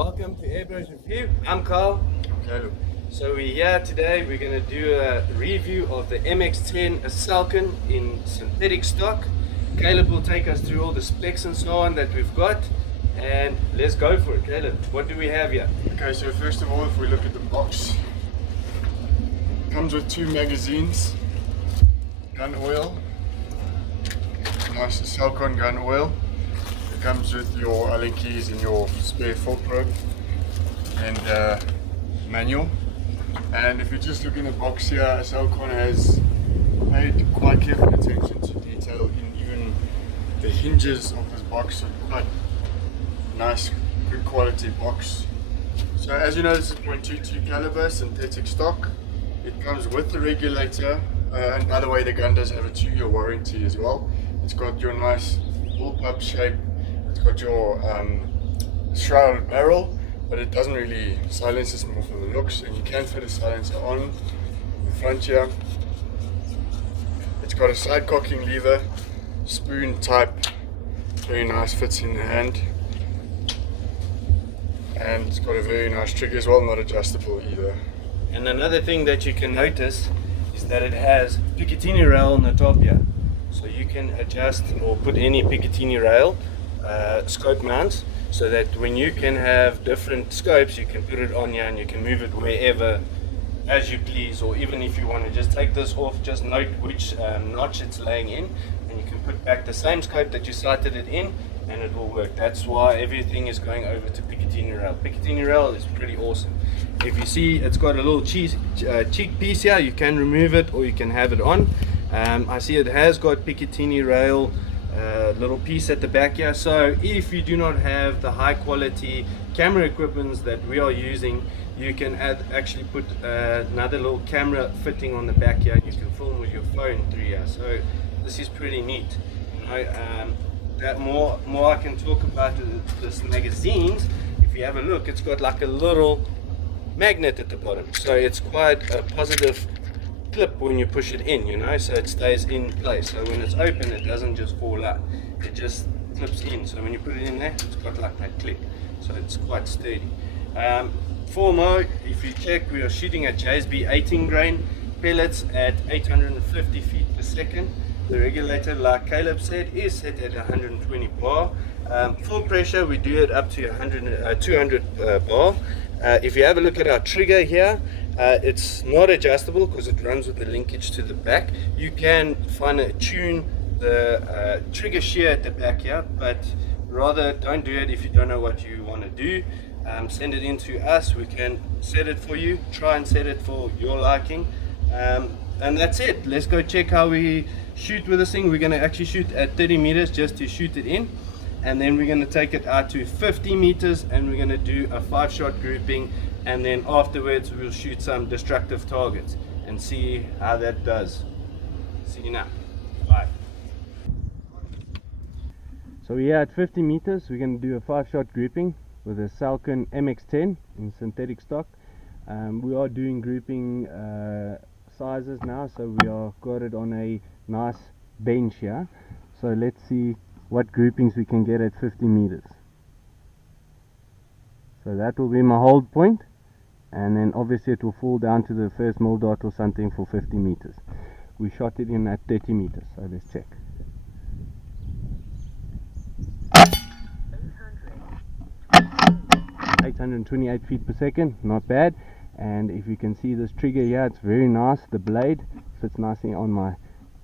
welcome to Airbrush Review. I'm Carl. Caleb. So we're here today, we're going to do a review of the MX10 Aselkon in synthetic stock. Caleb will take us through all the specs and so on that we've got, and let's go for it. Caleb, what do we have here? Okay, so first of all, if we look at the box, it comes with 2 magazines, gun oil, nice Aselkon gun oil. It comes with your Allen keys and your spare full probe and manual. And if you just look in the box here, Aselkon has paid quite careful attention to detail in even the hinges of this box. Are quite nice, good quality box. So as you know, this is .22 caliber synthetic stock. It comes with the regulator, and by the way, the gun does have a 2-year warranty as well. It's got your nice bullpup shape. It's got your shrouded barrel, but it doesn't really silence, it's more for the looks, and you can fit a silencer on the front here. It's got a side cocking lever, spoon type, very nice, fits in the hand, and it's got a very nice trigger as well, not adjustable either. And another thing that you can notice is that it has Picatinny rail on the top here, so you can adjust or put any Picatinny rail scope mounts, so that when you can have different scopes, you can put it on here and you can move it wherever as you please. Or even if you want to just take this off, just note which notch it's laying in, and you can put back the same scope that you sighted it in, and it will work. That's why everything is going over to Picatinny rail. Picatinny rail is pretty awesome. If you see, it's got a little cheek piece here, you can remove it or you can have it on. I see it has got Picatinny rail little piece at the back here, so if you do not have the high quality camera equipment that we are using, you can actually put another little camera fitting on the back here. You can film with your phone through here, so this is pretty neat. You know, that more I can talk about this magazines. If you have a look, it's got like a little magnet at the bottom, so it's quite a positive clip when you push it in, you know, so it stays in place. So when it's open, it doesn't just fall out, it just clips in. So when you put it in there, it's got like that click, so it's quite sturdy. Formo, if you check, we are shooting at JSB 18 grain pellets at 850 feet per second. The regulator, like Caleb said, is set at 120 bar. Full pressure, we do it up to 200 bar. If you have a look at our trigger here, it's not adjustable because it runs with the linkage to the back. You can tune the trigger shear at the back here, but rather don't do it if you don't know what you want to do. Send it in to us, we can set it for you, try and set it for your liking, and that's it. Let's go check how we shoot with this thing. We're going to actually shoot at 30 meters just to shoot it in, and then we're going to take it out to 50 meters and we're going to do a 5-shot grouping, and then afterwards we'll shoot some destructive targets and see how that does. See you now. Bye. So we're at 50 meters. We're going to do a 5-shot grouping with a Aselkon MX10 in synthetic stock. We are doing grouping sizes now, so we are got it on a nice bench here. So let's see what groupings we can get at 50 meters. So that will be my hold point, and then obviously it will fall down to the first mil dot or something for 50 meters. We shot it in at 30 meters, so let's check. 828 feet per second, not bad. And if you can see this trigger here, it's very nice. The blade fits nicely on my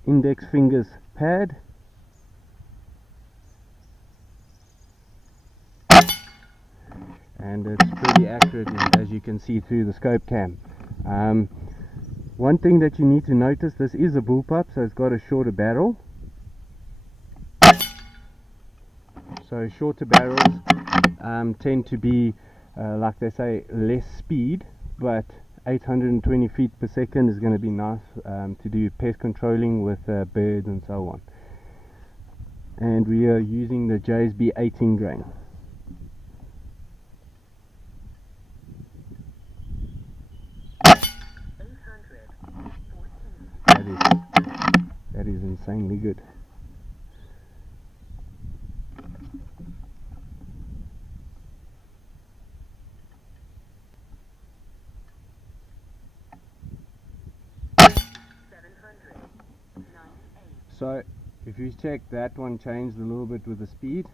index fingers pad. And it's pretty accurate, as you can see through the scope cam. One thing that you need to notice, this is a bullpup, so it's got a shorter barrel. So shorter barrels tend to be, like they say, less speed, but 820 feet per second is going to be nice to do pest controlling with birds and so on. And we are using the JSB 18 grain. That is insanely good. if you check, that one changed a little bit with the speed.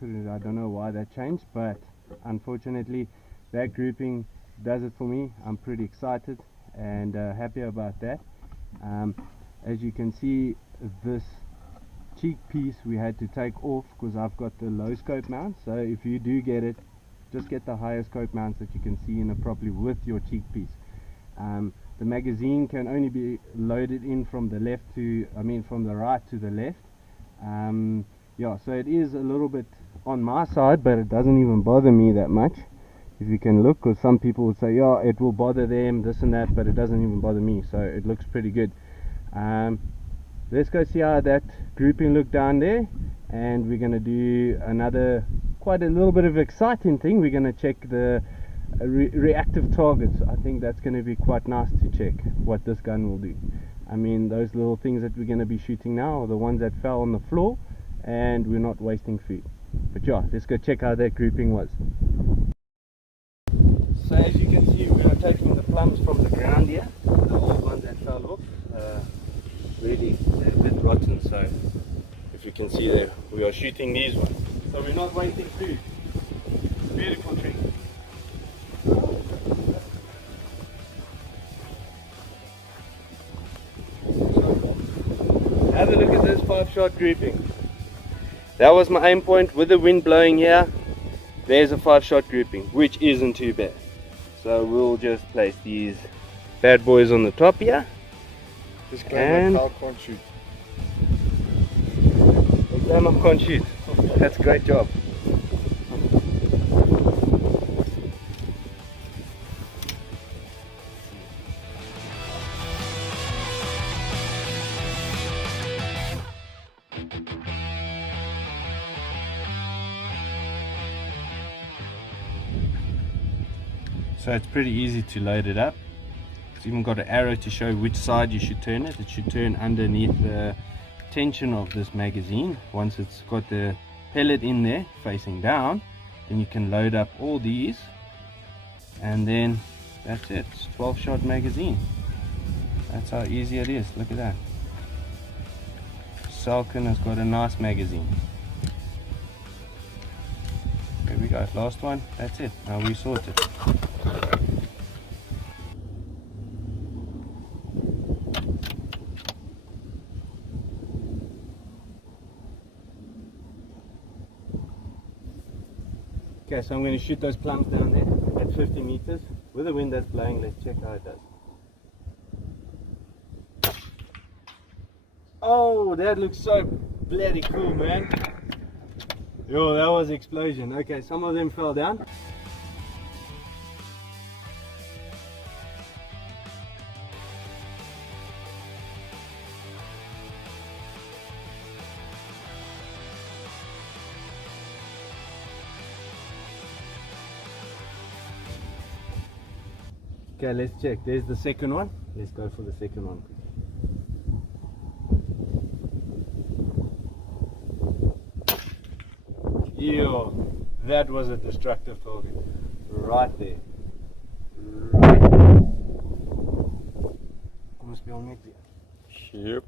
I don't know why that changed, but unfortunately that grouping does it for me. I'm pretty excited and happy about that. As you can see, this cheek piece we had to take off because I've got the low scope mount. So if you do get it, just get the higher scope mounts that you can see in it properly with your cheek piece. The magazine can only be loaded in from the left to, from the right to the left. Yeah, so it is a little bit on my side, but it doesn't even bother me that much. If you can look, because some people would say, yeah, it will bother them, this and that, but it doesn't even bother me, so it looks pretty good. Let's go see how that grouping looked down there, and we're going to do another, quite a little bit of exciting thing. We're going to check the reactive targets. I think that's going to be quite nice to check what this gun will do. Those little things that we're going to be shooting now are the ones that fell on the floor, and we're not wasting food. But yeah, let's go check how that grouping was. So as you can see, we are taking the plums from the ground here, the old ones that fell off. Really, they're a bit rotten, so if you can see there, we are shooting these ones. So we're not wasting food. Beautiful tree. Have a look at this 5-shot grouping. That was my aim point with the wind blowing here. There's a 5-shot grouping, which isn't too bad. So we'll just place these bad boys on the top here. Disclaimer, I can't shoot. Disclaimer, I can't shoot. That's a great job. So it's pretty easy to load it up. It's even got an arrow to show which side you should turn it. It should turn underneath the tension of this magazine. Once it's got the pellet in there facing down, then you can load up all these, and then that's it. It's 12-shot magazine. That's how easy it is. Look at that. Aselkon has got a nice magazine. There we go, last one. That's it. Now we sorted. Okay, so I'm going to shoot those plums down there at 50 meters with the wind that's blowing. Let's check how it does. Oh, that looks so bloody cool, man. Yo, that was an explosion. Okay, some of them fell down. Okay, let's check. There's the second one. Let's go for the second one. Yo, that was a destructive target. Right there. Right there. Must be on next year. Yep.